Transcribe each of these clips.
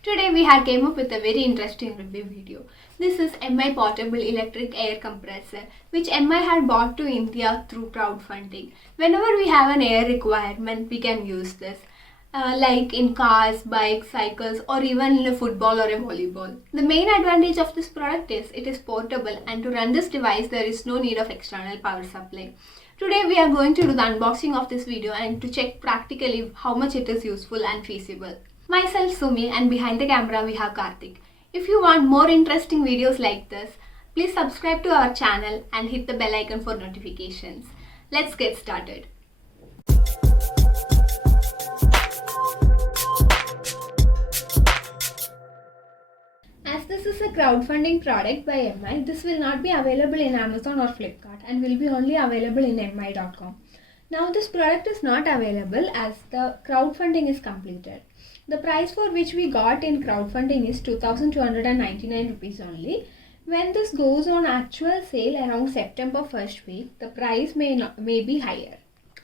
Today we have came up with a very interesting review video. This is MI Portable Electric Air Compressor, which MI had bought to India through crowdfunding. Whenever we have an air requirement, we can use this. Like in cars, bikes, cycles, or even in a football or a volleyball. The main advantage of this product is it is portable, and to run this device there is no need of external power supply. Today we are going to do the unboxing of this video and to check practically how much it is useful and feasible. Myself Sumi, and behind the camera we have Karthik. If you want more interesting videos like this, please subscribe to our channel and hit the bell icon for notifications. Let's get started. As this is a crowdfunding product by MI, this will not be available in Amazon or Flipkart and will be only available in mi.com. Now this product is not available as the crowdfunding is completed. The price for which we got in crowdfunding is 2,299 rupees only. When this goes on actual sale around September 1st week, the price may be higher.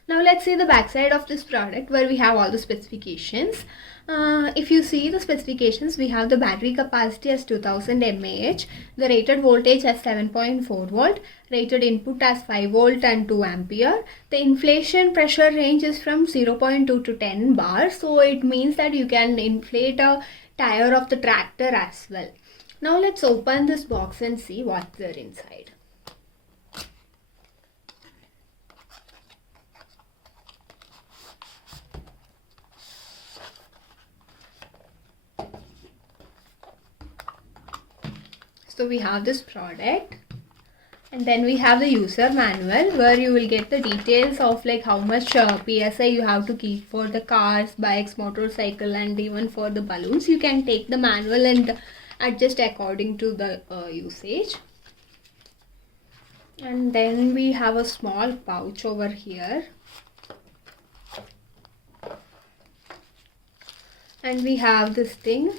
Now let's see the backside of this product where we have all the specifications. If you see the specifications, we have the battery capacity as 2000 mAh, the rated voltage as 7.4 volt, rated input as 5 volt and 2 ampere. The inflation pressure range is from 0.2 to 10 bar, so it means that you can inflate a tire of the tractor as well. Now let's open this box and see what's there inside. So we have this product, and then we have the user manual where you will get the details of like how much PSI you have to keep for the cars, bikes, motorcycle, and even for the balloons. You can take the manual and adjust according to the usage. And then we have a small pouch over here. And we have this thing.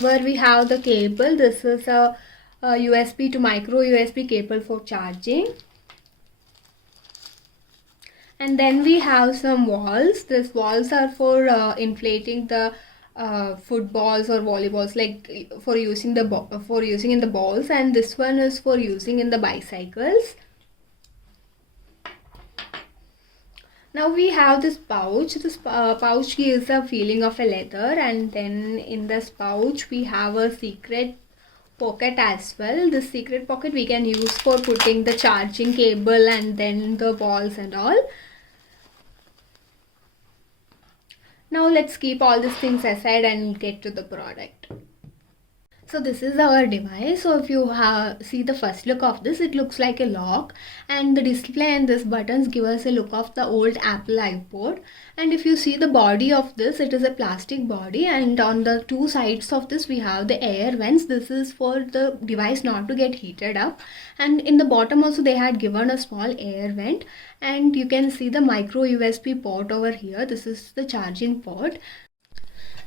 Where we have the cable. This is a USB to micro USB cable for charging. And then we have some walls. These walls are for inflating the footballs or volleyballs, like for using in the balls, and this one is for using in the bicycles. Now we have this pouch. This pouch gives a feeling of a leather, and then in this pouch we have a secret pocket as well. This secret pocket we can use for putting the charging cable and then the balls and all. Now let's keep all these things aside and get to the product. So this is our device. So if you see the first look of this, it looks like a lock, and the display and this buttons give us a look of the old Apple iPod. And if you see the body of this, it is a plastic body, and on the two sides of this we have the air vents. This is for the device not to get heated up, and in the bottom also they had given a small air vent, and you can see the micro USB port over here. This is the charging port.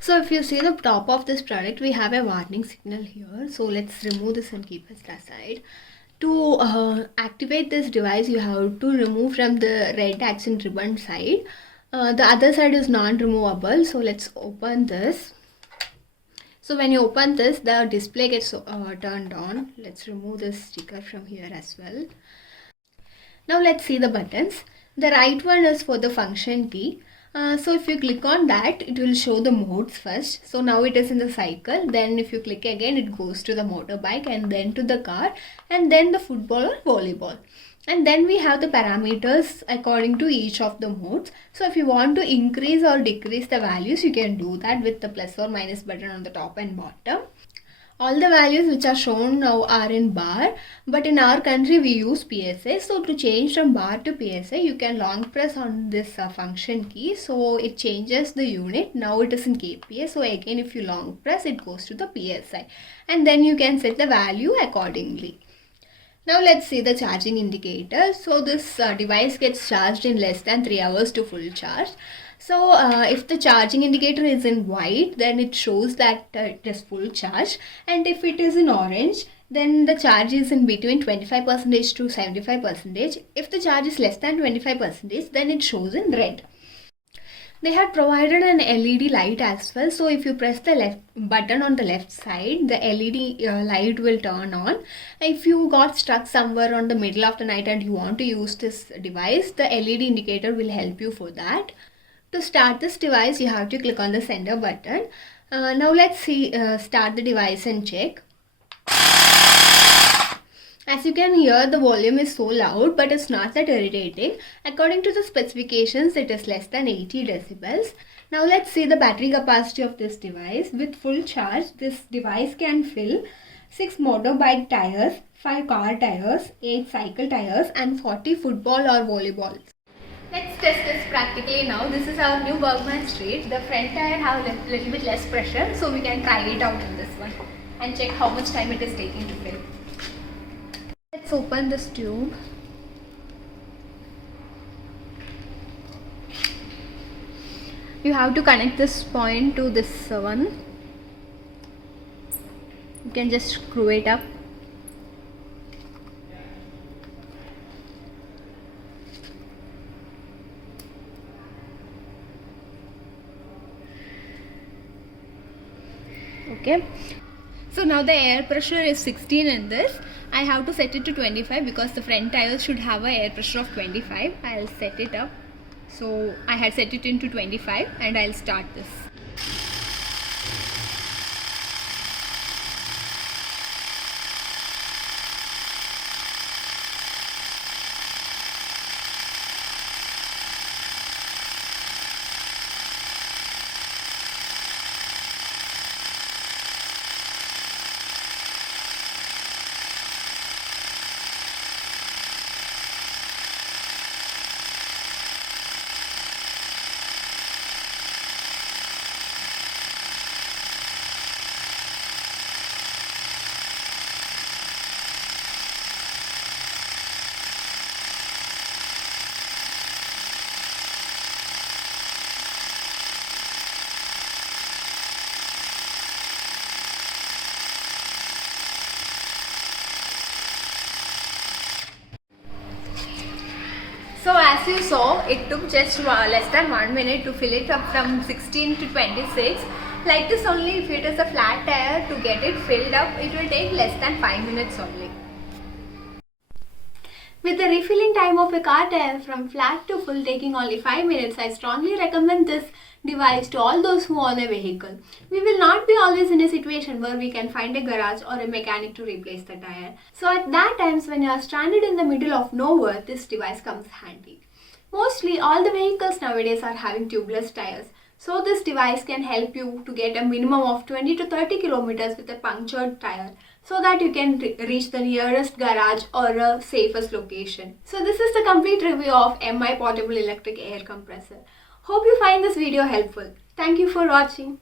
So if you see the top of this product, we have a warning signal here. So let's remove this and keep it aside. To activate this device, you have to remove from the red accent ribbon side. The other side is non-removable. So let's open this. So when you open this, the display gets turned on. Let's remove this sticker from here as well. Now let's see the buttons. The right one is for the function key. So if you click on that, it will show the modes first. So now it is in the cycle. Then if you click again, it goes to the motorbike, and then to the car, and then the football or volleyball. And then we have the parameters according to each of the modes. So if you want to increase or decrease the values, you can do that with the plus or minus button on the top and bottom. All the values which are shown now are in bar, but in our country we use PSI. So to change from bar to PSI, you can long press on this function key. So it changes the unit. Now it is in kPa. So again, if you long press, it goes to the PSI, and then you can set the value accordingly. Now let's see the charging indicator. So this device gets charged in less than 3 hours to full charge. So if the charging indicator is in white, then it shows that it is full charge, and if it is in orange, then the charge is in between 25% to 75%. If the charge is less than 25%, then it shows in red. They had provided an LED light as well, so if you press the left button on the left side, the LED light will turn on. If you got stuck somewhere on the middle of the night and you want to use this device, the LED indicator will help you for that. To start this device, you have to click on the sender button. Now let's start the device and check. As you can hear, the volume is so loud, but it's not that irritating. According to the specifications, it is less than 80 decibels. Now let's see the battery capacity of this device. With full charge, this device can fill 6 motorbike tires, 5 car tires, 8 cycle tires and 40 football or volleyballs. Let's test this practically now. This is our new Bergman Street. The front tire have a little bit less pressure, so we can try it out in this one and check how much time it is taking to fill. Let's open this tube. You have to connect this point to this one. You can just screw it up. Okay, so now the air pressure is 16 in this. I have to set it to 25 because the front tires should have an air pressure of 25. I'll set it up. So I had set it into 25 and I'll start this. So as you saw, it took just less than 1 minute to fill it up from 16 to 26. Like this only, if it is a flat tire, to get it filled up, it will take less than 5 minutes only. With the refilling time of a car tire from flat to full taking only 5 minutes, I strongly recommend this device to all those who own a vehicle. We will not be always in a situation where we can find a garage or a mechanic to replace the tire. So at that times when you are stranded in the middle of nowhere, this device comes handy. Mostly all the vehicles nowadays are having tubeless tires. So this device can help you to get a minimum of 20 to 30 kilometers with a punctured tire, so that you can reach the nearest garage or a safest location. So this is the complete review of MI Portable Electric Air Compressor. Hope you find this video helpful. Thank you for watching.